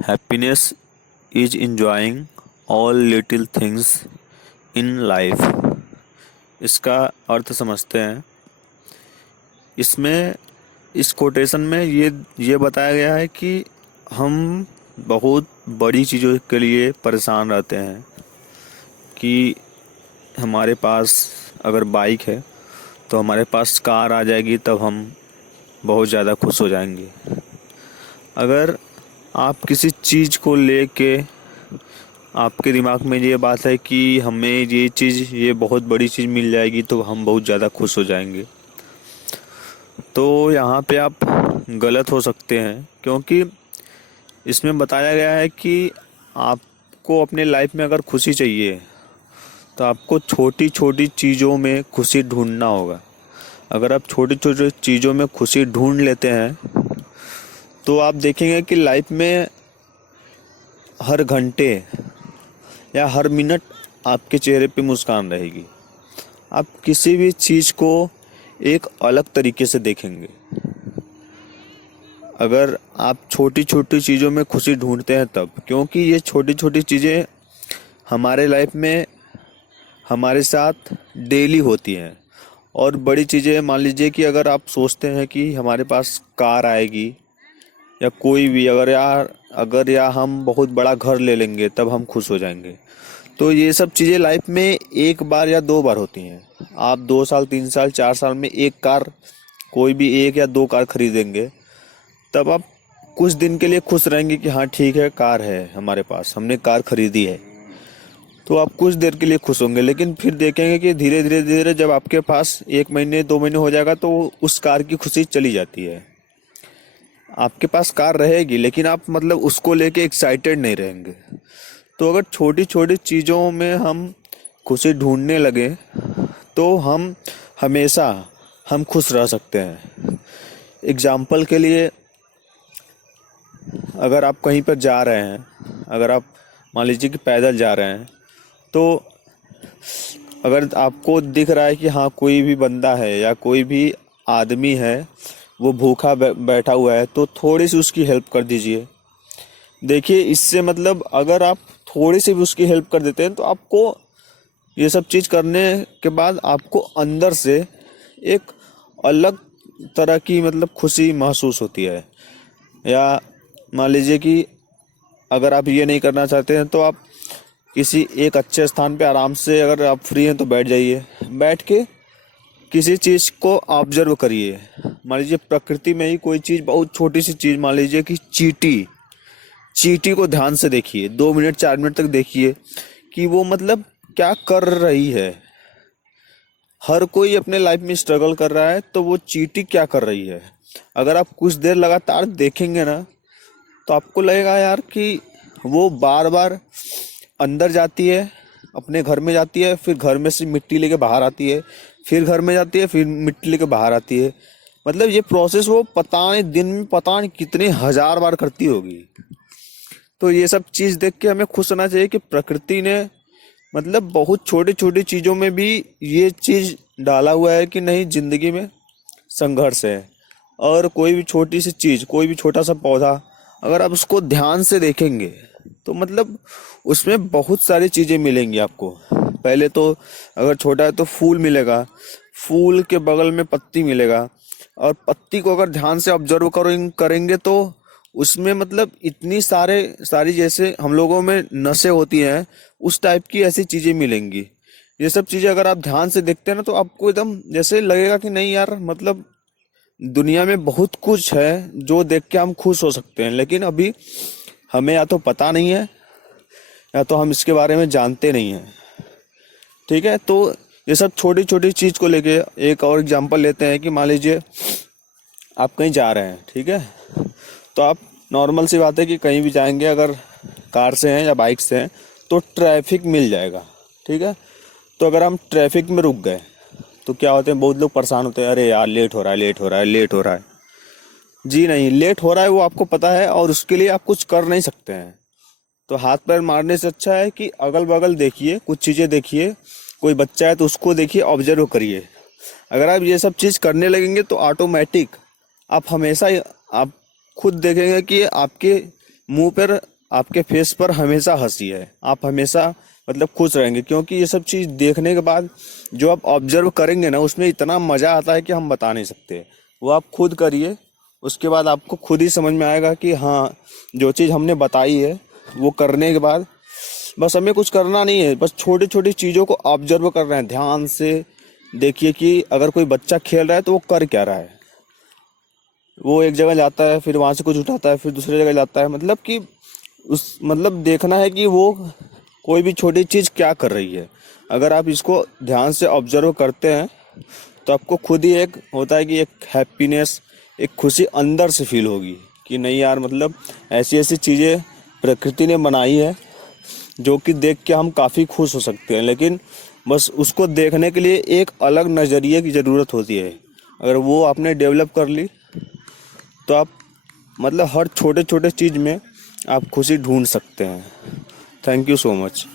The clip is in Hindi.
Happiness is enjoying all little things in life। इसका अर्थ समझते हैं। इसमें इस कोटेशन में ये बताया गया है कि हम बहुत बड़ी चीज़ों के लिए परेशान रहते हैं कि हमारे पास अगर बाइक है तो हमारे पास कार आ जाएगी तब हम बहुत ज़्यादा खुश हो जाएंगे। अगर आप किसी चीज़ को लेके आपके दिमाग में ये बात है कि हमें ये बहुत बड़ी चीज़ मिल जाएगी तो हम बहुत ज़्यादा खुश हो जाएंगे, तो यहाँ पे आप गलत हो सकते हैं। क्योंकि इसमें बताया गया है कि आपको अपने लाइफ में अगर खुशी चाहिए तो आपको छोटी छोटी चीज़ों में खुशी ढूंढना होगा। अगर आप छोटी छोटी चीज़ों में खुशी ढूंढ लेते हैं तो आप देखेंगे कि लाइफ में हर घंटे या हर मिनट आपके चेहरे पे मुस्कान रहेगी। आप किसी भी चीज़ को एक अलग तरीके से देखेंगे। अगर आप छोटी छोटी चीज़ों में खुशी ढूंढते हैं तब, क्योंकि ये छोटी छोटी चीज़ें हमारे लाइफ में हमारे साथ डेली होती हैं। और बड़ी चीज़ें, मान लीजिए कि अगर आप सोचते हैं कि हमारे पास कार आएगी या कोई भी अगर या हम बहुत बड़ा घर ले लेंगे तब हम खुश हो जाएंगे, तो ये सब चीज़ें लाइफ में एक बार या दो बार होती हैं। आप 2 साल 3 साल 4 साल में एक कार, कोई भी एक या दो कार खरीदेंगे तब आप कुछ दिन के लिए खुश रहेंगे कि हाँ ठीक है, कार है हमारे पास, हमने कार खरीदी है, तो आप कुछ देर के लिए खुश होंगे। लेकिन फिर देखेंगे कि धीरे धीरे धीरे जब आपके पास 1 महीने 2 महीने हो जाएगा तो उस कार की खुशी चली जाती है। आपके पास कार रहेगी लेकिन आप मतलब उसको लेके एक्साइटेड नहीं रहेंगे। तो अगर छोटी छोटी चीज़ों में हम खुशी ढूंढने लगे तो हम हमेशा खुश रह सकते हैं। एग्जाम्पल के लिए, अगर आप कहीं पर जा रहे हैं, अगर आप मान लीजिए कि पैदल जा रहे हैं, तो अगर आपको दिख रहा है कि हाँ कोई भी बंदा है या कोई भी आदमी है वो भूखा बैठा हुआ है, तो थोड़ी सी उसकी हेल्प कर दीजिए। देखिए, इससे मतलब अगर आप थोड़ी सी भी उसकी हेल्प कर देते हैं तो आपको ये सब चीज़ करने के बाद आपको अंदर से एक अलग तरह की मतलब खुशी महसूस होती है। या मान लीजिए कि अगर आप ये नहीं करना चाहते हैं तो आप किसी एक अच्छे स्थान पे आराम से, अगर आप फ्री हैं तो बैठ जाइए, बैठ के किसी चीज़ को ऑब्जर्व करिए। मान लीजिए प्रकृति में ही कोई चीज़, बहुत छोटी सी चीज़, मान लीजिए कि चींटी को ध्यान से देखिए, 2 मिनट 4 मिनट तक देखिए कि वो मतलब क्या कर रही है। हर कोई अपने लाइफ में स्ट्रगल कर रहा है, तो वो चींटी क्या कर रही है। अगर आप कुछ देर लगातार देखेंगे ना तो आपको लगेगा यार कि वो बार बार अंदर जाती है, अपने घर में जाती है, फिर घर में से मिट्टी लेके बाहर आती है, फिर घर में जाती है, फिर मिट्टी लेके बाहर आती है। मतलब ये प्रोसेस वो पता नहीं दिन में पता नहीं कितने हजार बार करती होगी। तो ये सब चीज़ देख के हमें खुश होना चाहिए कि प्रकृति ने मतलब बहुत छोटी छोटी चीज़ों में भी ये चीज़ डाला हुआ है कि नहीं, जिंदगी में संघर्ष है। और कोई भी छोटी सी चीज़, कोई भी छोटा सा पौधा, अगर आप उसको ध्यान से देखेंगे तो मतलब उसमें बहुत सारी चीज़ें मिलेंगी आपको। पहले तो अगर छोटा है तो फूल मिलेगा, फूल के बगल में पत्ती मिलेगा, और पत्ती को अगर ध्यान से ऑब्जर्व करेंगे तो उसमें मतलब इतनी सारी जैसे हम लोगों में नसें होती हैं उस टाइप की ऐसी चीज़ें मिलेंगी। ये सब चीज़ें अगर आप ध्यान से देखते हैं ना तो आपको एकदम जैसे लगेगा कि नहीं यार, मतलब दुनिया में बहुत कुछ है जो देख के हम खुश हो सकते हैं। लेकिन अभी हमें या तो पता नहीं है या तो हम इसके बारे में जानते नहीं हैं। ठीक है, तो ये सब छोटी छोटी चीज़ को लेके एक और एग्जांपल लेते हैं कि मान लीजिए आप कहीं जा रहे हैं, ठीक है, तो आप, नॉर्मल सी बात है कि कहीं भी जाएंगे अगर कार से हैं या बाइक से हैं तो ट्रैफिक मिल जाएगा। ठीक है, तो अगर हम ट्रैफिक में रुक गए तो क्या होते हैं, बहुत लोग परेशान होते हैं, अरे यार लेट हो रहा है, लेट हो रहा है, लेट हो रहा है। जी नहीं, लेट हो रहा है वो आपको पता है और उसके लिए आप कुछ कर नहीं सकते हैं। तो हाथ पैर मारने से अच्छा है कि अगल बगल देखिए, कुछ चीज़ें देखिए, कोई बच्चा है तो उसको देखिए, ऑब्जर्व करिए। अगर आप ये सब चीज़ करने लगेंगे तो ऑटोमेटिक आप हमेशा आप खुद देखेंगे कि आपके मुंह पर, आपके फेस पर हमेशा हंसी है, आप हमेशा मतलब खुश रहेंगे, क्योंकि ये सब चीज़ देखने के बाद जो आप ऑब्जर्व करेंगे ना, उसमें इतना मज़ा आता है कि हम बता नहीं सकते। वो आप खुद करिए, उसके बाद आपको खुद ही समझ में आएगा कि हाँ, जो चीज़ हमने बताई है वो करने के बाद बस हमें कुछ करना नहीं है, बस छोटी छोटी चीज़ों को ऑब्जर्व कर रहे हैं, ध्यान से देखिए कि अगर कोई बच्चा खेल रहा है तो वो कर क्या रहा है। वो एक जगह जाता है, फिर वहां से कुछ उठाता है, फिर दूसरी जगह जाता है, मतलब कि उस मतलब देखना है कि वो कोई भी छोटी चीज़ क्या कर रही है। अगर आप इसको ध्यान से ऑब्जर्व करते हैं तो आपको खुद ही एक होता है कि एक हैप्पीनेस, एक खुशी अंदर से फील होगी कि नहीं यार, मतलब ऐसी ऐसी चीज़ें प्रकृति ने बनाई है जो कि देख के हम काफ़ी खुश हो सकते हैं। लेकिन बस उसको देखने के लिए एक अलग नज़रिए की ज़रूरत होती है। अगर वो आपने डेवलप कर ली तो आप मतलब हर छोटे छोटे चीज़ में आप खुशी ढूंढ सकते हैं। Thank you so much.